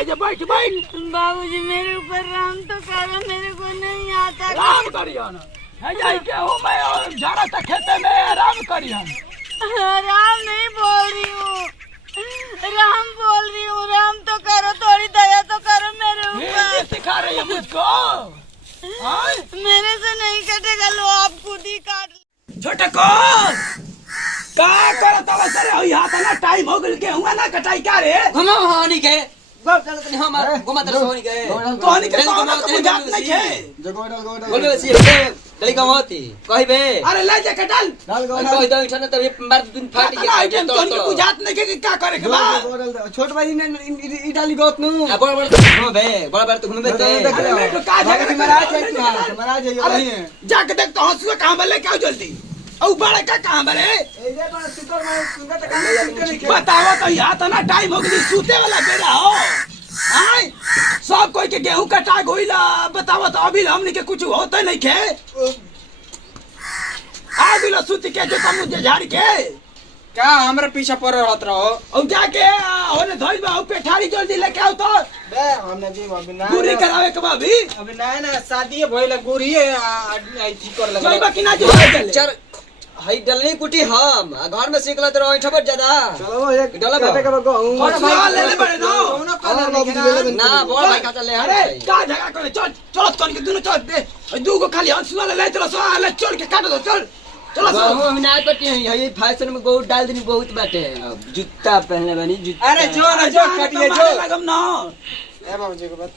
है जब बैठ बैठ। बाबूजी मेरे ऊपर राम तो करो, मेरे को नहीं आता। राम करियो ना है जाई के हूँ मैं और झाड़ा तक खेते में राम करियो। राम नहीं बोल रही हूँ, राम बोल रही हूँ। राम तो करो, थोड़ी दया तो करो मेरे ऊपर। सिखा रही है मुझको। मेरे से नहीं कटेगा, लो आप खुद ही काट। छोटे को का करो तब सर यहाँ ना टाइम हो गल के हुआ ना कटाई क्या रे घुमा हानी के गप चल तनी हम घुमा तर सोनी के तो हनी के कौन को जात नहीं है जगोडल बोल बे सी दली का होती कहबे अरे ले जा कटल डाल कह दो इठन त मार दिन फाट के आइटम तो हनी को जात नहीं के क्या करे के बा छोट भाई ने इटाली गोत नु बड़ बड़ घुमा बे बड़ बड़ तो घुमे ते अरे मैं तो का जगह महाराज है तू महाराज है वही है जाके देख तो हंसुआ कहां बले क्या जल्दी औ बड़े का कहां बले ए जे बड़ा सुकर में सुंदर तक बताओ तो यहाँ तो ना टाइम हो गई सूते वाला बेरा हो हां सब कोई के गेहूं कटा गइला बताओ तो अभी हमनी के कुछ होता नहीं के आ बिलो सूती के जो तुम मुझे झाड़ के क्या हमरे पीछे पड़ रहत रहो औ जाके ओने धइल बा पेठारी जल्दी लेके आओ तो बे हमने भी अभी ना पूरी करावे के भाभी अभी ना शादी भइला गुरी है आई ठीक कर लगा जइबा कि ना जो चल हई डलनी कुटी हम घर में सीखला तो रही ठबर ज्यादा चलो एक डला काटे के गहूं और ले ले बड़े नो ना बोल भाई का चले अरे का जगह करे चल चलो तन के दोनों चल दे दू गो खाली हंसुआ ले चलो सो ले चल के काट दो चल चलो सो हम ना पटी है ये फैशन में बहुत डाल देनी बहुत बाटे जूता पहनले बनी जूता अरे जो काटिए जो लगम ना ए बाबूजी के बात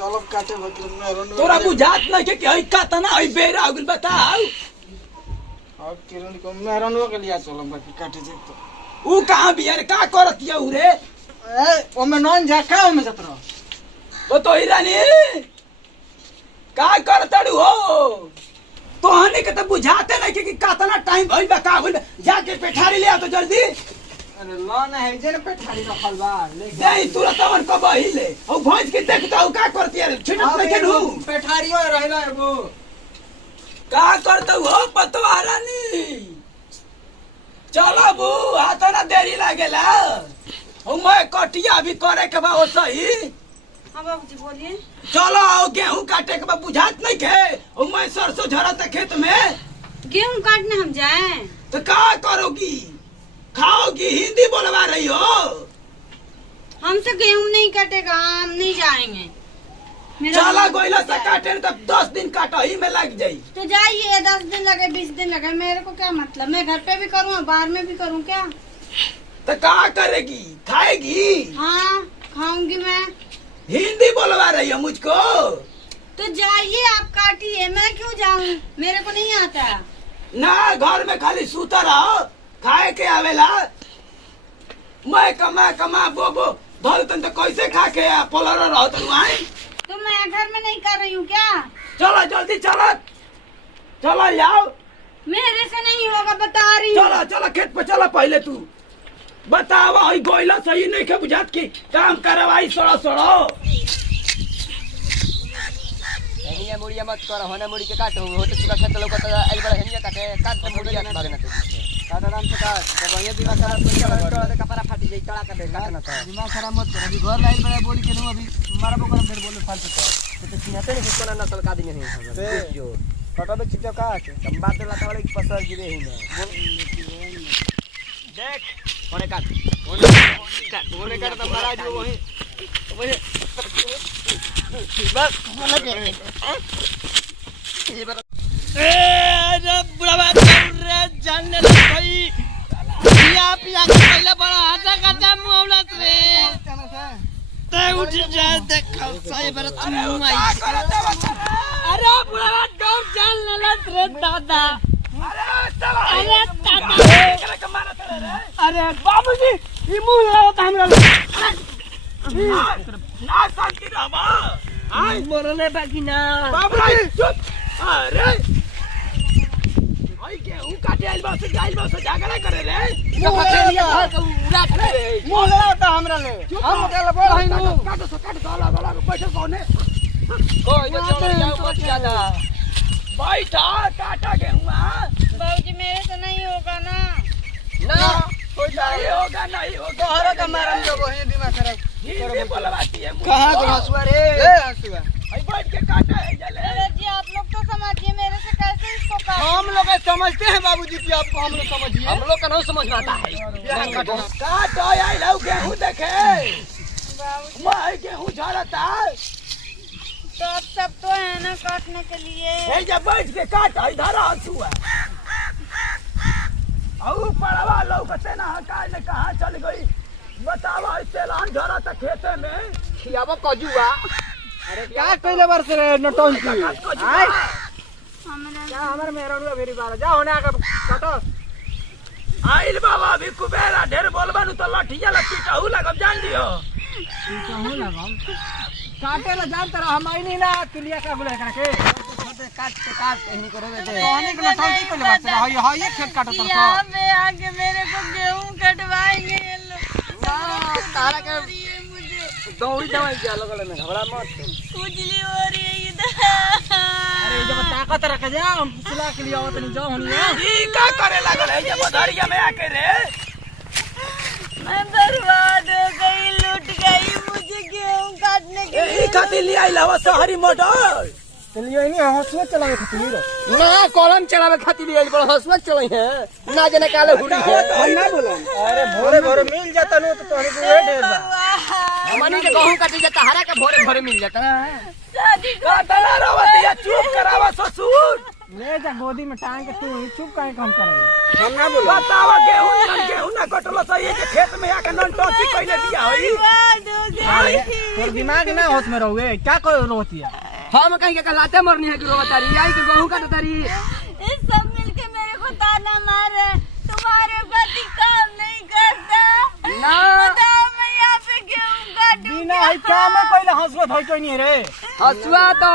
चलो काटे मतलब मैं तोरा बुझात नहीं के हई का तना हई बेरा अगल बताओ अब किरण को मेहरनवा के लिए चलो बाकी काटे जे तो ऊ कहां बियर का करतिया ऊ रे ए ओ में नॉन जाका ओ में जतरो वो तो हिरानी का करतड़ू हो तो हने के तो बुझाते नहीं कि कातना टाइम भइल बा का भइल जाके पेठारी ले आ तो जल्दी अरे लॉन है जे ने पेठारी का फलवा ले नहीं तुरंत हमन को बहिले ओ भोज के देखता का करतिया रे छिटत नहीं के ढू पेठारियो रहला वो का करता हो पतवारा नी चलो बू आता ना देरी लागेला ओ मैं कटिया भी करे के बा ओ सही हाँ बाबूजी बोलिए। चलो गेहूं काटे के बा बुझात नहीं के ओ मैं सरसों झरत खेत में गेहूं काटने हम जाएं तो का करोगी खाओगी हिंदी बोलवा रही हो हमसे गेहूं नहीं कटेगा, हम नहीं जाएंगे। चला गोइला से काटे तब 10 दिन काटा ही में लग जाई तो जाइए, 10 दिन लगे 20 दिन लगे, मेरे को क्या मतलब। मैं घर पे भी करूँ बाहर में भी करूँ क्या। तो क्या करेगी खाएगी हाँ खाऊंगी मैं। हिंदी बोलवा रही हो मुझको तो जाइए आप काटिए, मैं क्यों जाऊँ, मेरे को नहीं आता ना। घर में खाली सूता रहो खाए के आवेला मैं कमा बोबो धर तन तो कैसे खा के पलर रहो तो मैं घर में नहीं कर रही हूँ क्या। चलो जल्दी चलो चलो जाओ मेरे से नहीं होगा बता रही हूँ। चलो चलो खेत पे चलो पहले तू बतावा हई गोइला सही नहीं के बुझात की काम करवाई सोड़ो सोड़ो हनिया मुड़िया मत कर होना मुड़ी के काटो हो तो पूरा खेत लोग तो एक बार हनिया काटे काट दे मुड़िया भागे ना काट आराम से काट जब ये दिमाग खराब तो कपड़ा फाटी जाई तड़ा काटे काट ना तो दिमाग खराब मत कर। अभी घर लाइल बड़ा बोली के नु अभी मारा बकर मेरे बोले फालतू तो चिन्हते नहीं कोना नस्ल का दिन नहीं जो कटा तो चिपचा का हम बात देला तो एक पसर गिरे ही ना देख ओने काट ओने काट तो महाराज वो वही बस मला करे ये बात ए बुढ़ा बात रे जानने लग भाई पिया के पहले बड़ा हाथा काटा मुंहला रे ते उठ जा देख सही बात तुम आई। अरे बुढ़ा बात डॉग जानने लग रे दादा। अरे दादा अरे बाबूजी ई मुंह लगाता हमरा ना शांति रहबा आई मरले बाकी ना बाबूजी चुप। अरे भाई गेहूं काटे आइल बा से झगड़ा करे रे पखेलिया घर के उड़ा रे मुंह लगाता हमरा ले हम चल बोल हई नु काट गला बैठ कोने को ये चल जाओ मत ज्यादा बैठा काटा गेहूं बाबूजी मेरे से नहीं होगा ना। ना नहीं होगा तोहरा का मारम जो वही दिमाग खराब ये बोलवाती है कहाँ को हसुआ रे ए हसुआ भाई बैठ के काटा है जले अरे जी आप लोग तो समझिए मेरे से कैसे इसको काट हम लोग समझते हैं बाबूजी कि आपको हम लोग समझिए हम लोग का नहीं समझ में आता है काट आई लो गेहूं देखे मैं गेहूं झाड़ता तो अब सब तो है ना काटने के लिए हे जब बैठ के काट इधर हसुआ औ पड़वा लौकते ना हका ने कहां चल गई बतावा तेलान झरा त खेते में खियाबो कजुआ अरे क्या पहले बार से नटौंकी आय हमारा क्या हमर मेहरानुआ मेरी बार जा होने आके कटो आइल बाबा भी कुबेरा ढेर बोलबन तो लठिया ला पीटाहू लगब जान दियो कहूं लगम काटे ला जान तरह हम आई नहीं ना किलिया का बुला करके काट नहीं करोगे तो कहानी के नटौंकी पहले बार से हां ये खेत काटो तरह यहाँ पे आके मेरे को गेहूं कटवाएंगे ये लोग तारा के मुझे दौड़ी दवाई जा लगल में घबरा मत खुजली हो रही है इधर अरे जब ताकत रख जा हम पुछला के लिए आवत नहीं जाओ हनी ई का करे लागल है जब धड़िया में आके रे मैं बर्बाद हो गई लूट गई मुझे गेहूं काटने के यही खातिर ले आइल हवा शहरी मोटर चलिए नहीं हंसुआ चलावे खातिर ना कॉलम चलावे खातिर लिए बड़ हंसुआ चलाई है ना जने काले हुड़ी है ना बोला अरे भोरे भोरे मिल जाता नो तो तोहनी को ढेर बा हमनी के गहूं काटी जाता हरा के भोरे भोरे मिल जाता शादी काटला रवतिया चुप करावा ससुर ले जा गोदी में टांग के तू चुप काहे काम करे हम ना बोला बतावा गेहूं ना कटलो सही है कि खेत में आके नन टोपी कइले दिया होई बर्बाद हो गई तोर दिमाग ना होश में रहोगे क्या करो रोतिया हम कहीं के लाते मरनी है कि रोतारी आई के गहूं काटतारी ये सब मिलके मेरे को ताना मार रहे तुम्हारे पति काम नहीं करता ना बताओ मैं यहाँ पे गेहूं काटूं बिना है काम में पहले हंसुआ धोई कोई नहीं रे हंसुआ तो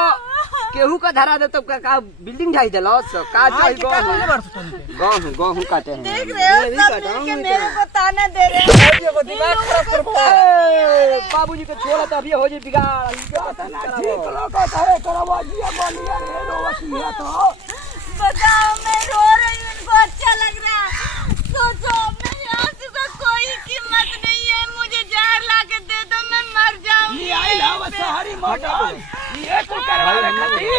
केहू का धरा दे तो का बिल्डिंग ढाई देलस का चाहिए गहूं काटे हैं देख रहे हो सब मिलके मेरे को ताना दे रहे हैं दिमाग खराब कर बाबूजी के छोड़ा तो अभी हो जाए बिगाड़ ठीक लोग करे करवा दिया बोलिया रे रोवतिया तो बताओ मैं रो रही हूँ इनको अच्छा लग रहा सोचो मेरे आंसू का कोई कीमत नहीं है मुझे जहर ला के दे दो मैं मर जाऊंगी ले आइल हवा शहरी मोटर ये को करवा खातिर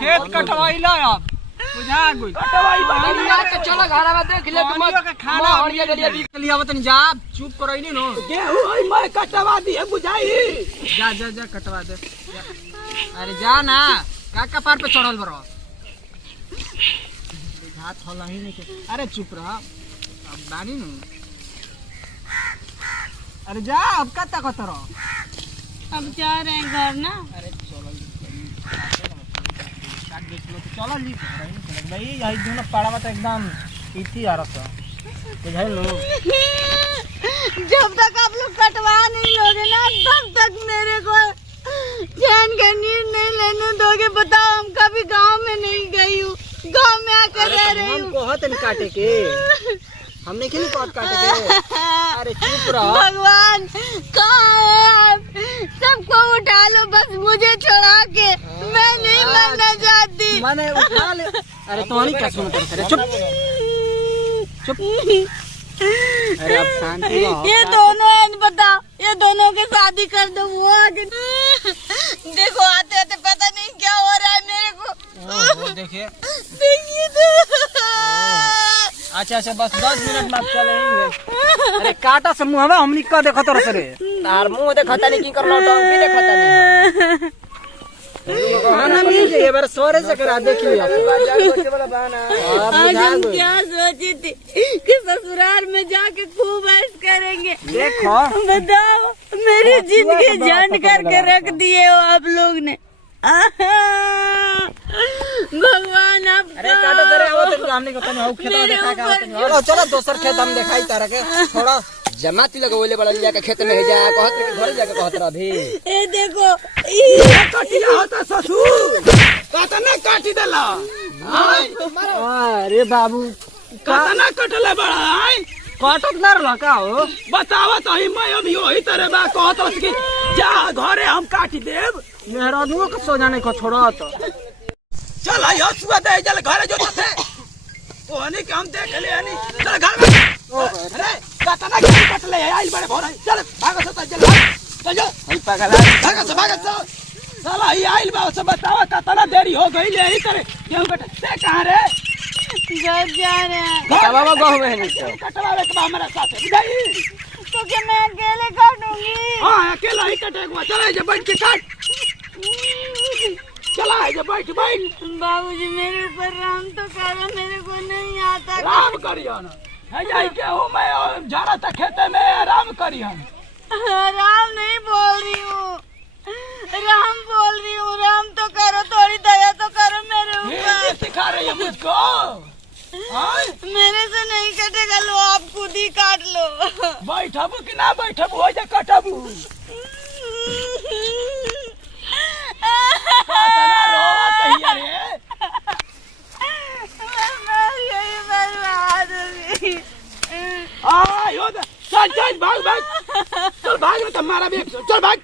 खेत कटवाई ला अब बुझा गई कटवाई बाहर के चलो घर में देख ले तुम खाना हड़िया गड़िया बिक लिया वतन जा चुप करैली नो गेहूं होई मैं कटवा दी है बुझाई जा जा जा कटवा दे अरे जा ना का कपार पे चढ़ल बरो हाथ होला ही नहीं के अरे चुप रह अब बानी नु अरे जा अब का तक रह अब जा रहे हैं घर ना अरे चलो काट बेच लो तो चलो ली भाई यही दोनों पाड़ा में तो एकदम इथी आ रहा बुझाई लो जब तक आप लोग कटवा नहीं लोगे ना तब तक मेरे को चैन का नींद नहीं लेने दोगे बताओ हम कभी गांव में नहीं गई हूँ गांव में आकर रह रही हूँ कहत नहीं काटे के हमने क्यों नहीं काटे के अरे चुप रहो भगवान कहाँ है आप सबको उठा लो बस मुझे छोड़ा के मैं नहीं मरना चाहती मैंने उठा ले अरे तोहनी क्या सुन कर चुप चुप अरे अब शांति रहो ये दोनों हैं बताओ ये दोनों की शादी कर दो वो आगे देखो आते आते पता नहीं क्या हो रहा है मेरे को देखिए देखिए तो अच्छा अच्छा बस 10 मिनट में चलेंगे अरे काटा से मुंह हवा हमनी का देखत रह रे तार मुंह देखता नहीं की करलो टंकी देखता नहीं खाना मिल जाए बार सोरे से करा देखिए आज हम क्या सोची थी कि ससुराल में जाके खूब ऐश करेंगे देखो बताओ मेरी जिंदगी झंड करके रख दिए हो आप लोग ने भगवान आप अरे काटो तेरे आओ तो हमने को तने खेत में देखा का चलो चलो दोसर खेत हम दिखाई तारा के थोड़ा जमाती लगोले बड़ा लिया के खेत में है जा कहत के घर जाके कहत रह भी ए देखो कटिया होता ससुर कतना काटी देला अरे बाबू कतना कटले बड़ा है काटत ना रहा का हो बतावा तो ही मैं अभी वही तरह बा कहत हस कि जा घरे हम काटी देब मेहरानुओ के सो जाने को छोड़ा तो चल आई हसुआ दे जल घरे जो थे तो हनी के हम देख ले हनी चल घर में अरे कतना कटले आइल बड़े भोर चल भागो से चल चल जा हई पगला भागत साला ही आइल बा सब बतावा कितना देरी हो गई ले ही करे गेहूं कट से कहां रे घर जा रहे हैं। बाबा गाँव में है नहीं कटवावे के बा हमारा साथ बुझाई तो क्या मैं अकेले काटूंगी? हां अकेला ही कटेगा चले जा बैठ के काट चला है जा बैठ बाबूजी मेरे ऊपर राम तो करो, मेरे को नहीं आता। राम करियो ना है जाई के हूं मैं जारा तक खेते में आराम करियो। राम नहीं बोल रही हूँ, राम बोल रही हूँ। राम तो करो, थोड़ी दया तो करो मेरे ये ऊपर। सिखा रही है मुझको हां मेरे से नहीं कटेगा, लो आप खुद ही काट लो। बैठबू कि ना बैठबू हो जा कटबू कितना रोवत है रे मैं यही बर्बाद होगी। आयो चल भाग भाग ना तुम्हारा भी चल भाग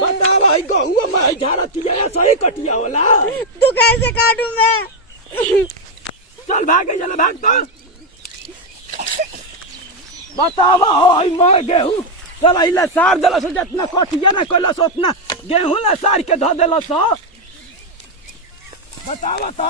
बता भाई गहुआ में झाड़ा तिया सही कटिया होला तू कैसे काटूं मैं? चल भाग तो बतावा हो हई मर गेहूं चल इला सार देला से जितना कटिया ना कइला से उतना गेहूं ला सार के धो देला से बतावा तो